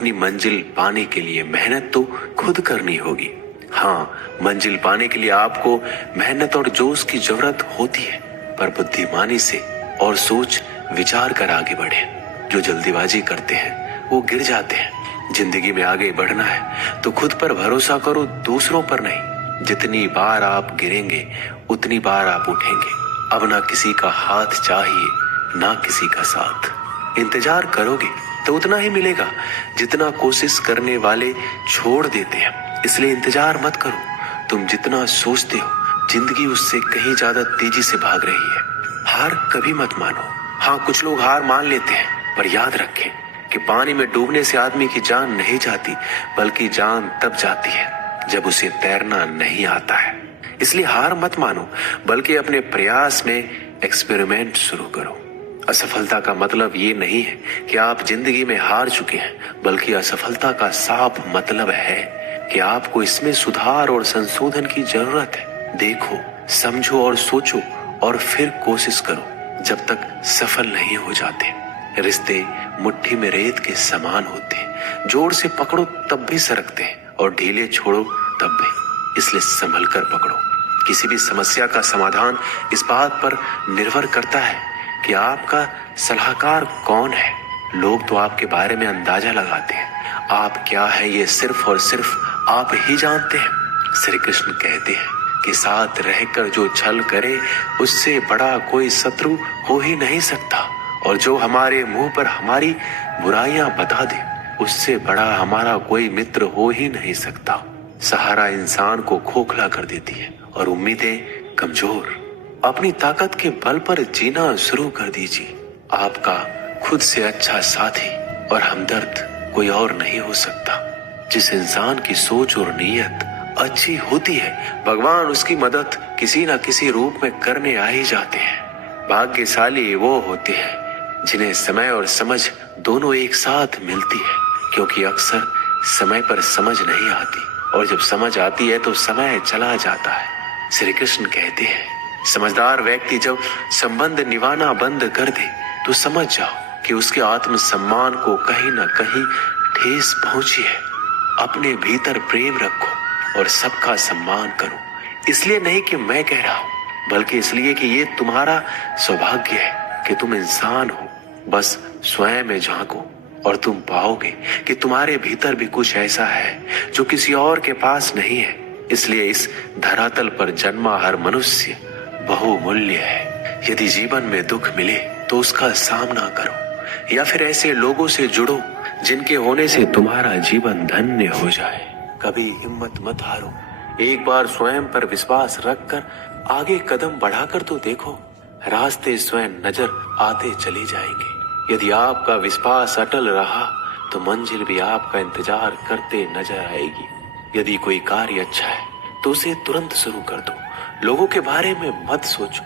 अपनी मंजिल पाने के लिए मेहनत तो खुद करनी होगी। हाँ, मंजिल पाने के लिए आपको मेहनत और जोश की जरूरत होती है, पर बुद्धिमानी से और सोच विचार कर आगे बढ़े। जो जल्दीबाजी करते हैं वो गिर जाते हैं। जिंदगी में आगे बढ़ना है तो खुद पर भरोसा करो, दूसरों पर नहीं। जितनी बार आप गिरेंगे उतनी बार आप उठेंगे। अब ना किसी का हाथ चाहिए ना किसी का साथ। इंतजार करोगे तो उतना ही मिलेगा जितना कोशिश करने वाले छोड़ देते हैं। इसलिए इंतजार मत करो। तुम जितना सोचते हो जिंदगी उससे कहीं ज्यादा तेजी से भाग रही है। हार कभी मत मानो। हाँ, कुछ लोग हार मान लेते हैं, पर याद रखें कि पानी में डूबने से आदमी की जान नहीं जाती, बल्कि जान तब जाती है जब उसे तैरना नहीं आता है। इसलिए हार मत मानो, बल्कि अपने प्रयास में एक्सपेरिमेंट शुरू करो। असफलता का मतलब ये नहीं है कि आप जिंदगी में हार चुके हैं, बल्कि असफलता का साफ मतलब है कि आपको इसमें सुधार और संशोधन की जरूरत है। देखो, समझो और सोचो और फिर कोशिश करो जब तक सफल नहीं हो जाते। रिश्ते मुट्ठी में रेत के समान होते हैं। जोर से पकड़ो तब भी सरकते हैं और ढीले छोड़ो तब भी। इसलिए संभल कर पकड़ो। किसी भी समस्या का समाधान इस बात पर निर्भर करता है कि आपका सलाहकार कौन है। लोग तो आपके बारे में अंदाजा लगाते हैं, आप क्या है ये सिर्फ और सिर्फ आप ही जानते हैं। श्री कृष्ण कहते हैं कि साथ रहकर जो छल करे उससे बड़ा कोई शत्रु हो ही नहीं सकता, और जो हमारे मुंह पर हमारी बुराइयां बता दे उससे बड़ा हमारा कोई मित्र हो ही नहीं सकता। सहारा इंसान को खोखला कर देती है और उम्मीदें कमजोर। अपनी ताकत के बल पर जीना शुरू कर दीजिए। आपका खुद से अच्छा साथी और हमदर्द कोई और नहीं हो सकता। जिस इंसान की सोच और नीयत अच्छी होती है, भगवान उसकी मदद किसी न किसी रूप में करने आ ही जाते हैं। भाग्यशाली वो होते हैं जिन्हें समय और समझ दोनों एक साथ मिलती है, क्योंकि अक्सर समय पर समझ नहीं आती, और जब समझ आती है तो समय चला जाता है। श्री कृष्ण कहते हैं, समझदार व्यक्ति जब संबंध निभाना बंद कर दे तो समझ जाओ कि उसके आत्मसम्मान को कहीं न कहीं ठेस पहुंची है। अपने भीतर प्रेम रखो और सबका सम्मान करो। इसलिए नहीं कि मैं कह रहा हूं, बल्कि इसलिए कि ये तुम्हारा सौभाग्य है कि तुम इंसान हो। बस स्वयं में झांको और तुम पाओगे कि तुम्हारे भीतर भी कुछ ऐसा है जो किसी और के पास नहीं है। इसलिए इस धरातल पर जन्मा हर मनुष्य बहुमूल्य है। यदि जीवन में दुख मिले तो उसका सामना करो, या फिर ऐसे लोगों से जुड़ो जिनके होने से तुम्हारा जीवन धन्य हो जाए। कभी हिम्मत मत हारो। एक बार स्वयं पर विश्वास रखकर आगे कदम बढ़ाकर तो देखो, रास्ते स्वयं नजर आते चले जाएंगे। यदि आपका विश्वास अटल रहा तो मंजिल भी आपका इंतजार करते नजर आएगी। यदि कोई कार्य अच्छा है तो उसे तुरंत शुरू कर दो। लोगों के बारे में मत सोचो।